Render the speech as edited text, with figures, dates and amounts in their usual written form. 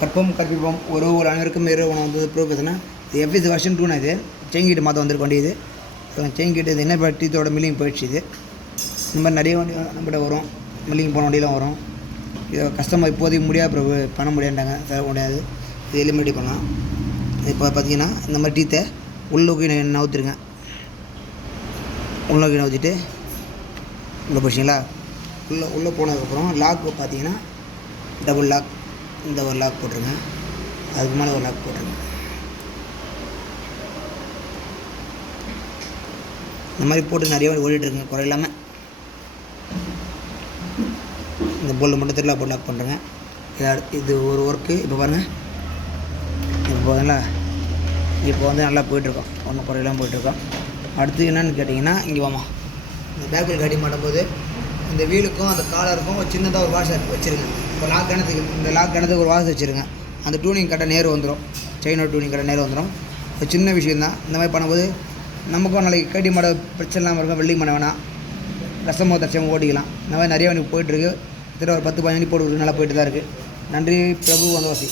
கற்பம் கற்பிப்போம் ஒரு அனைவருக்கும் ஒன்று வந்து ப்ரூவ் பேசுனா இது எஃப்எஸ் வெர்ஷன் 2 இது செயின் கிட்ட மாற்ற வந்திருக்க வண்டி இது. செயின் கிட்ட இது என்ன டீத்தோட மில்லிங் போயிடுச்சு. இது இந்த மாதிரி நிறைய வண்டி நம்மகிட்ட வரும், மில்லிங் போன வண்டியெலாம் வரும். இதை கஸ்டமர் இப்போதைக்கு முடியாது ப்ரோ, பண்ண முடியாண்டாங்க, தர முடியாது. இது எலிமினேட் பண்ணலாம். இப்போ பார்த்தீங்கன்னா இந்த மாதிரி டீத்தை உள்ளோக்கி நவுத்துருங்க. உள்ளோக்கி நவுத்திட்டு உள்ளே போச்சிங்களா, உள்ளே போனதுக்கப்புறம் லாக் பார்த்தீங்கன்னா டபுள் லாக், இந்த ஒரு லாக் போட்டுருங்க, அதுக்கு மேலே ஒரு லாக் போட்டுருங்க. இந்த மாதிரி போட்டு நிறைய ஓடிட்டுருங்க குறை இல்லாமல். இந்த போல்டு மட்டும் திருவிழா போட்டு லாக் பண்ணுறேங்க. இது ஒரு ஒர்க்கு. இப்போ பாருங்கள், இப்போ போதுங்களா, இப்போ வந்து நல்லா போயிட்டுருக்கோம், ஒன்றும் குறையெல்லாம் போயிட்டுருக்கோம். அடுத்து என்னென்னு கேட்டிங்கன்னா, இங்கே வாமா, இந்த பேக் வீல் கட்டி மாட்டும்போது இந்த வீலுக்கும் அந்த காலருக்கும் ஒரு சின்னதாக ஒரு வாஷர் வச்சுருங்க. இப்போ லாக் கணத்துக்கு, இந்த லாக் கணத்துக்கு ஒரு வாஷர் வச்சுருங்க. அந்த டூனிங் கட்டை நேர் வந்துடும், செயினோட டூனிங் கட்டை நேர் வந்துடும். ஒரு சின்ன விஷயந்தான். இந்த மாதிரி பண்ணும்போது நமக்கும் நாளைக்கு கட்டி மாட பிரச்சனை இல்லாமல் இருக்கும், வெல்டிங் பண்ண வேணாம், கஷ்டமாக தச்சமாக ஓட்டிக்கலாம். இந்த மாதிரி நிறைய வண்டி போயிட்டுருக்கு. கிட்டத்தட்ட ஒரு 10-15 போட்டு நல்லா போயிட்டு தான் இருக்குது. நன்றி பிரபு வந்தவாசி.